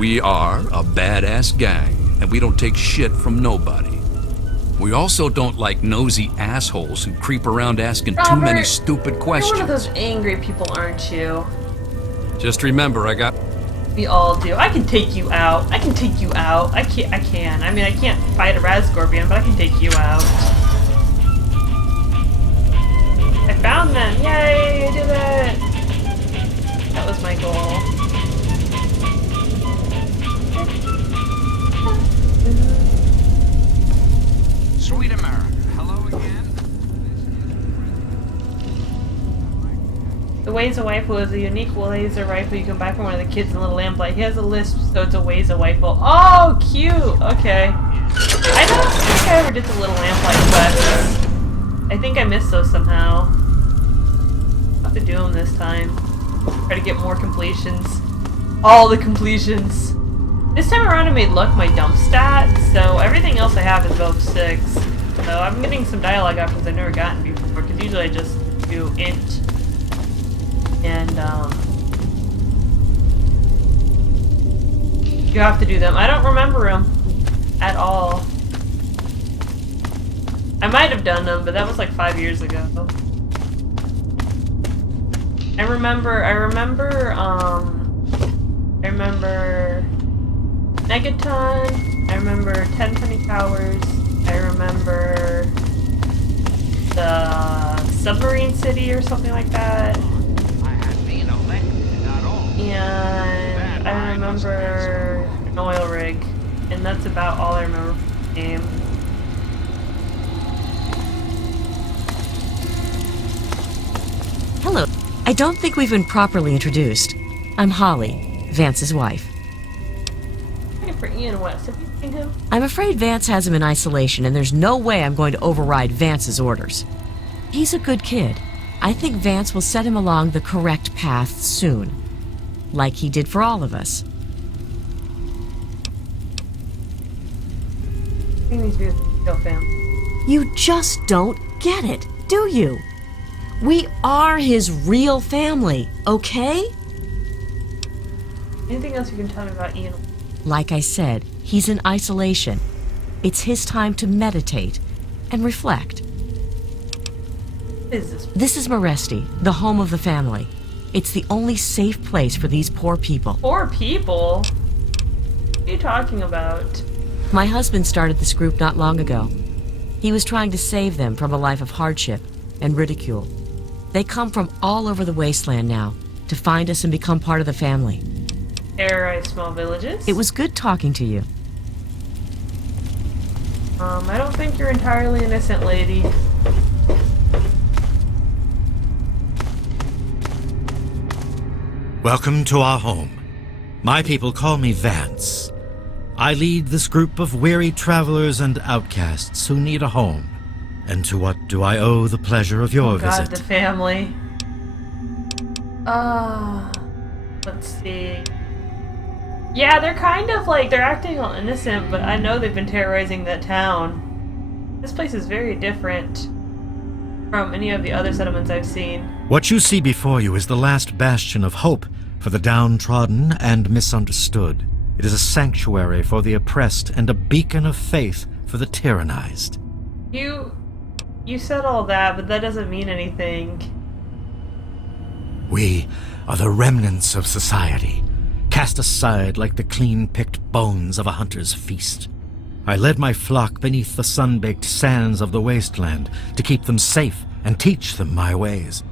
We are a badass gang, and we don't take shit from nobody. We also don't like nosy assholes who creep around asking too many stupid questions. You're one of those angry people, aren't you? Just remember, We all do. I can take you out. I can take you out. I can. I mean, I can't fight a Razgorbian, but I can take you out. I found them! Yay! I did it! That was my goal. Sweet America, hello again. The Waza Rifle is a unique laser rifle you can buy from one of the kids in Little Lamplight. He has a list, so it's a Waza Rifle. Oh, cute! Okay. I don't think I ever did the Little Lamplight quests. I think I missed those somehow. I'll have to do them this time. Try to get more completions. All the completions. This time around I made luck my dump stat, so everything else I have is above 6. So I'm getting some dialogue options I've never gotten before, because usually I just do int. And, you have to do them. I don't remember them at all. I might have done them, but that was like 5 years ago. I remember Megaton, I remember 10 Penny Towers, I remember the Submarine City or something like that. I have been elected, not all. And I remember an oil rig, and that's about all I remember from the game. Hello. I don't think we've been properly introduced. I'm Holly, Vance's wife. Looking for Ian West. Have you seen him? I'm afraid Vance has him in isolation, and there's no way I'm going to override Vance's orders. He's a good kid. I think Vance will set him along the correct path soon, like he did for all of us. He needs to be with the Joe fam. You just don't get it, do you? We are his real family, okay? Anything else you can tell me about Ian? Like I said, he's in isolation. It's his time to meditate and reflect. What is this? This is Maresti, the home of the family. It's the only safe place for these poor people. Poor people? What are you talking about? My husband started this group not long ago. He was trying to save them from a life of hardship and ridicule. They come from all over the wasteland now to find us and become part of the family. Terrorize small villages? It was good talking to you. I don't think you're entirely innocent, lady. Welcome to our home. My people call me Vance. I lead this group of weary travelers and outcasts who need a home. And to what do I owe the pleasure of your God, visit? the family. Let's see. Yeah, they're kind of like, they're acting all innocent, but I know they've been terrorizing that town. This place is very different from any of the other settlements I've seen. What you see before you is the last bastion of hope for the downtrodden and misunderstood. It is a sanctuary for the oppressed and a beacon of faith for the tyrannized. You said all that, but that doesn't mean anything. We are the remnants of society, cast aside like the clean-picked bones of a hunter's feast. I led my flock beneath the sun-baked sands of the wasteland to keep them safe and teach them my ways.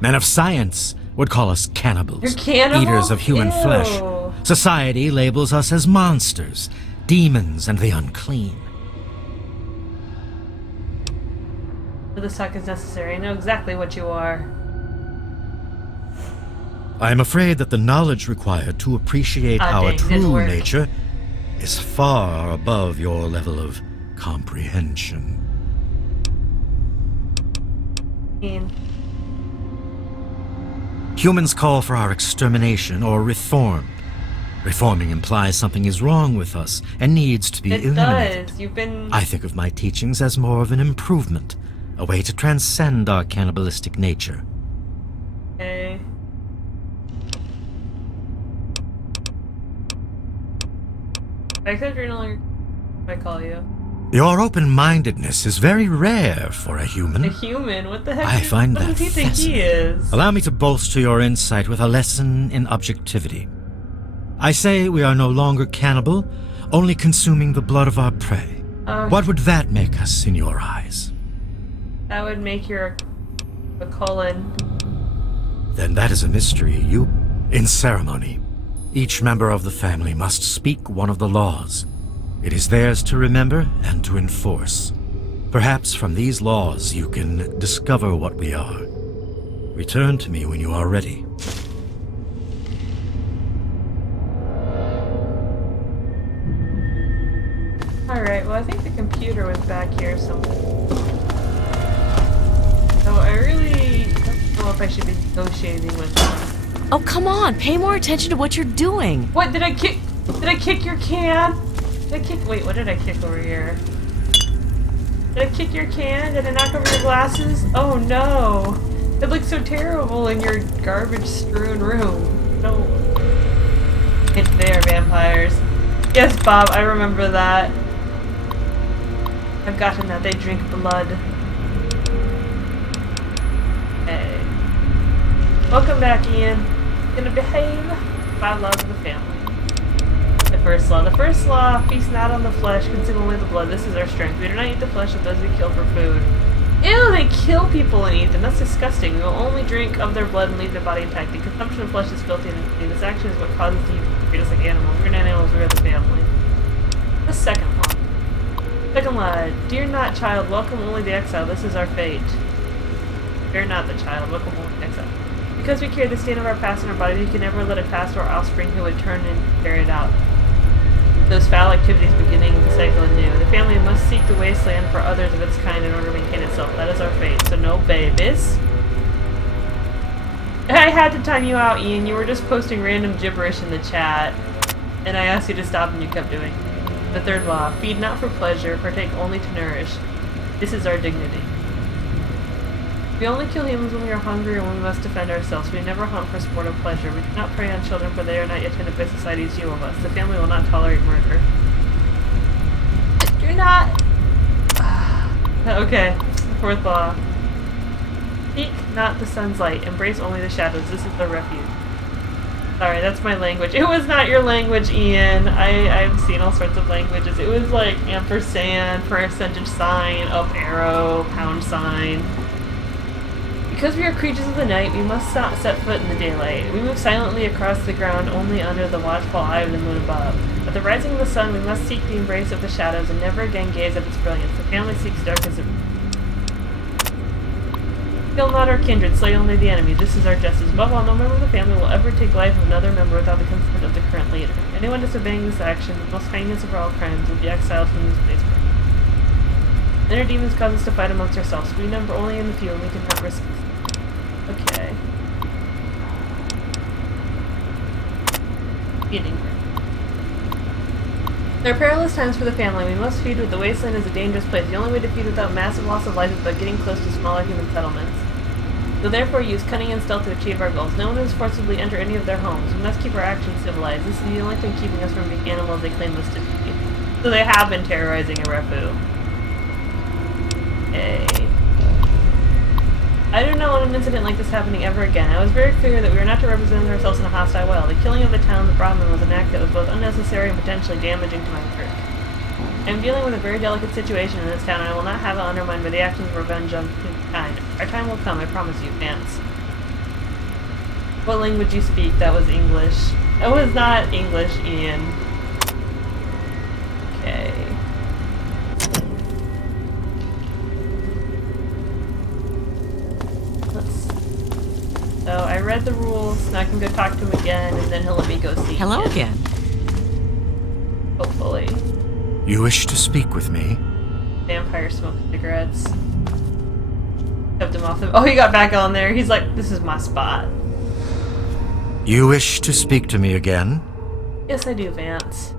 Men of science would call us cannibals, You're cannibals? eaters of human Ew. flesh. Society labels us as monsters, demons, and the unclean. This talk is necessary. I know exactly what you are. I am afraid that the knowledge required to appreciate our dang, didn't true work. nature is far above your level of comprehension. Humans call for our extermination or reform. Reforming implies something is wrong with us and needs to be It eliminated. does. You've been... I think of my teachings as more of an improvement, a way to transcend our cannibalistic nature. Okay. Except you're no longer. I call you Your open-mindedness is very rare for a human. a human. What the heck? I find what that does he think he is? Allow me to bolster your insight with a lesson in objectivity. I say we are no longer cannibal, only consuming the blood of our prey. What would that make us in your eyes? That would make your a colon. Then that is a mystery. In ceremony, each member of the family must speak one of the laws. It is theirs to remember and to enforce. Perhaps from these laws you can discover what we are. Return to me when you are ready. Alright, well I think the computer was back here somewhere. So I really don't know if I should be negotiating with him. Oh, come on. Pay more attention to what you're doing. What, did I kick your can? Wait, what did I kick over here? Did I kick your can? Did I knock over your glasses? Oh no! It looks so terrible in your garbage-strewn room. No. It's there, vampires. Yes, Bob, I remember that. I've gotten that. They drink blood. Hey. Welcome back, Ian. Gonna behave? 5 laws of the family. The first law. The first law, feast not on the flesh, consume only the blood. This is our strength. We do not eat the flesh of those we kill for food. Ew, they kill people and eat them. That's disgusting. We will only drink of their blood and leave their body intact. The consumption of flesh is filthy and unclean. This action is what causes the evil to treat us like animals. We're not animals, we're the family. The second law. Second law. Dear not child, welcome only the exile. This is our fate. Fear not the child, welcome only the exile. Because we carry the stain of our past in our bodies, we can never let it pass to our offspring who would turn and carry it out. Those foul activities beginning the cycle anew. The family must seek the wasteland for others of its kind in order to maintain itself. That is our fate. So no babies. I had to time you out, Ian. You were just posting random gibberish in the chat. And I asked you to stop and you kept doing it. The third law. Feed not for pleasure, partake only to nourish. This is our dignity. We only kill humans when we are hungry or when we must defend ourselves. We never hunt for sport or pleasure. We do not prey on children, for they are not yet trained by society's view of us. The family will not tolerate murder. You're not... Okay. Fourth law. Seek not the sun's light. Embrace only the shadows. This is the refuge. Sorry, that's my language. It was not your language, Ian. I've seen all sorts of languages. It was like ampersand, percentage sign, up arrow, pound sign. Because we are creatures of the night, we must not set foot in the daylight. We move silently across the ground only under the watchful eye of the moon above. At the rising of the sun, we must seek the embrace of the shadows and never again gaze at its brilliance. The family seeks dark as it... Kill not our kindred, slay only the enemy. This is our justice. Above all, no member of the family will ever take life of another member without the consent of the current leader. Anyone disobeying this action, the most heinous of all crimes, will be exiled from this place. Inner demons cause us to fight amongst ourselves. We number only in the few, and we cannot risk this. Okay. Feeding. There are perilous times for the family. We must feed with the wasteland is a dangerous place. The only way to feed without massive loss of life is by getting close to smaller human settlements. We'll therefore use cunning and stealth to achieve our goals. No one is forcibly enter any of their homes. We must keep our actions civilized. This is the only thing keeping us from being animals they claim us to be. So they have been terrorizing Arefu. Okay. I do not want an incident like this happening ever again. I was very clear that we were not to represent ourselves in a hostile way. The killing of the town of Brahman was an act that was both unnecessary and potentially damaging to my work. I am dealing with a very delicate situation in this town, and I will not have it undermined by the actions of revenge on humankind. Our time will come, I promise you, Vance. What language you speak? That was English. That was not English, Ian. Okay. So I read the rules, now I can go talk to him again, and then he'll let me go see him. Hello again. Hopefully. You wish to speak with me? Vampire smoked cigarettes. Shoved him off the... Oh, he got back on there. He's like, this is my spot. You wish to speak to me again? Yes, I do, Vance.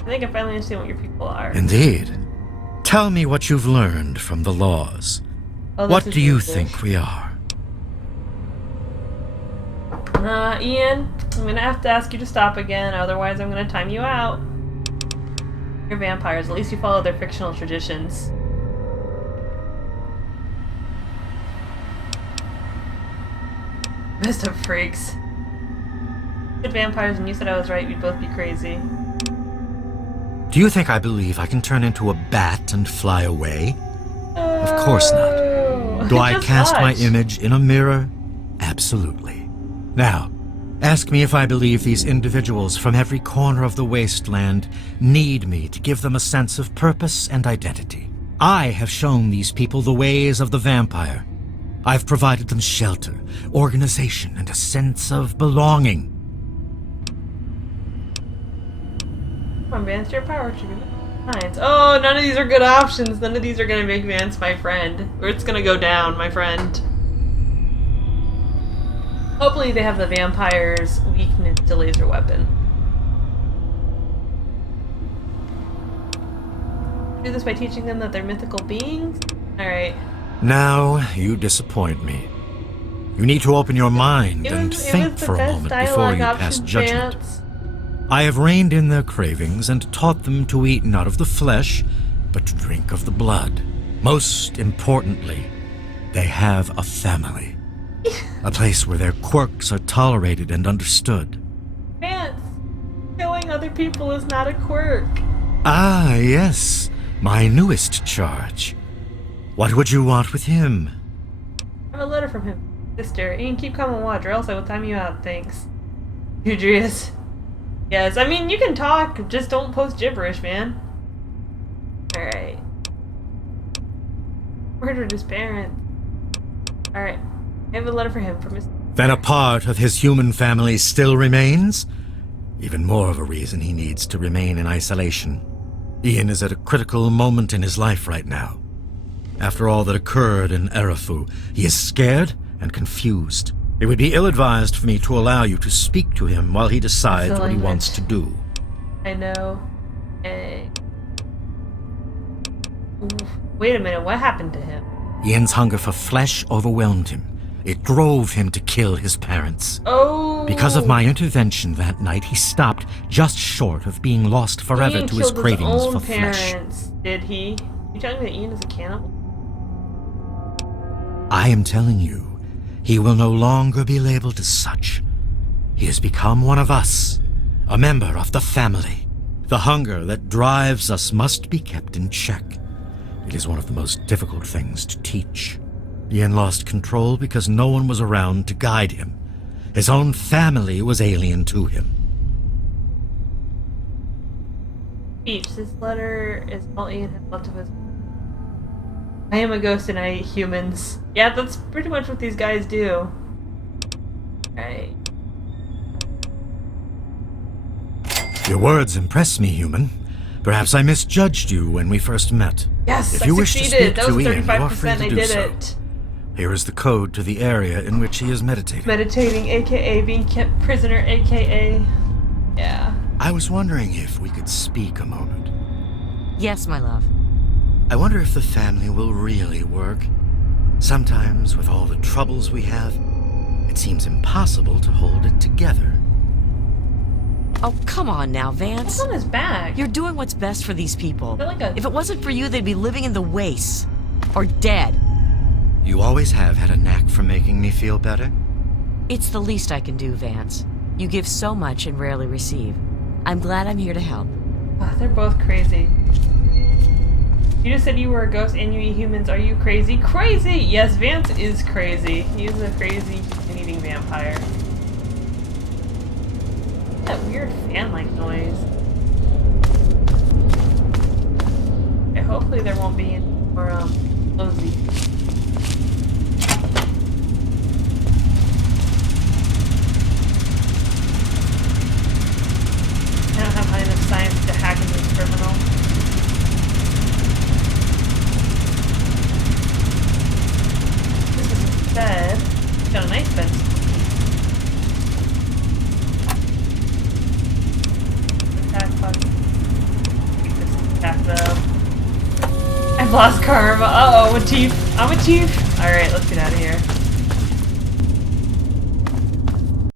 I think I finally understand what your people are. Indeed. Tell me what you've learned from the laws. Oh, this What is do you English. think we are? Ian, I'm gonna have to ask you to stop again, otherwise I'm gonna time you out. You're vampires, at least you follow their fictional traditions. Best of freaks. Good vampires, and you said I was right, we'd both be crazy. Do you think I believe I can turn into a bat and fly away? Of course not. Do I Just cast my watch. image in a mirror? Absolutely. Now, ask me if I believe these individuals from every corner of the wasteland need me to give them a sense of purpose and identity. I have shown these people the ways of the vampire. I've provided them shelter, organization, and a sense of belonging. Come on, Vance, your power should be science. Oh, none of these are good options. None of these are gonna make Vance my friend. Or it's gonna go down, my friend. Hopefully they have the vampire's weakness to laser weapon. Do this by teaching them that they're mythical beings? Alright. Now, you disappoint me. You need to open your mind and It think was the for a best moment before dialogue you option, pass judgment. Vance. I have reined in their cravings and taught them to eat not of the flesh, but to drink of the blood. Most importantly, they have a family. A place where their quirks are tolerated and understood. Vance, killing other people is not a quirk. Ah, yes, my newest charge. What would you want with him? I have a letter from him. Sister, Ian, keep calm and watch, or else I will time you out, thanks. Udrius. Yes, I mean, you can talk, just don't post gibberish, man. Alright. Murdered his parents. Alright. I have a letter for him from his... Then a part of his human family still remains? Even more of a reason he needs to remain in isolation. Ian is at a critical moment in his life right now. After all that occurred in Erafu, he is scared and confused. It would be ill-advised for me to allow you to speak to him while he decides what he wants to do. I know. Hey. Oof. Wait a minute, what happened to him? Ian's hunger for flesh overwhelmed him. It drove him to kill his parents. Oh! Because of my intervention that night, he stopped just short of being lost forever Ian to his killed cravings own for flesh. parents, did he? You telling me that Ian is a cannibal? I am telling you, he will no longer be labeled as such. He has become one of us, a member of the family. The hunger that drives us must be kept in check. It is one of the most difficult things to teach. Ian lost control because no one was around to guide him. His own family was alien to him. Speech. This letter is all Ian has left of his... I am a ghost and I eat humans. Yeah, that's pretty much what these guys do. Alright. Your words impress me, human. Perhaps I misjudged you when we first met. Yes, If I you wish to succeeded. speak That to was Ian, you are 35%. free to I do did so. it. Here is the code to the area in which he is meditating. Meditating, aka being kept prisoner, aka... Yeah. I was wondering if we could speak a moment. Yes, my love. I wonder if the family will really work. Sometimes, with all the troubles we have, it seems impossible to hold it together. Oh, come on now, Vance. What's on his back? You're doing what's best for these people. They're like a- If it wasn't for you, they'd be living in the wastes. Or dead. You always have had a knack for making me feel better. It's the least I can do, Vance. You give so much and rarely receive. I'm glad I'm here to help. Oh, they're both crazy. You just said you were a ghost and you eat humans. Are you crazy? Crazy! Yes, Vance is crazy. He is a crazy human-eating vampire. That weird fan-like noise. Okay, hopefully there won't be any more, Losey. I don't have high enough science to hack into this terminal. This is instead. Got a nice fence. Attack button. Take this attack though. I've lost karma. Uh oh, Matif. I'm Matif. Alright, let's get out of here.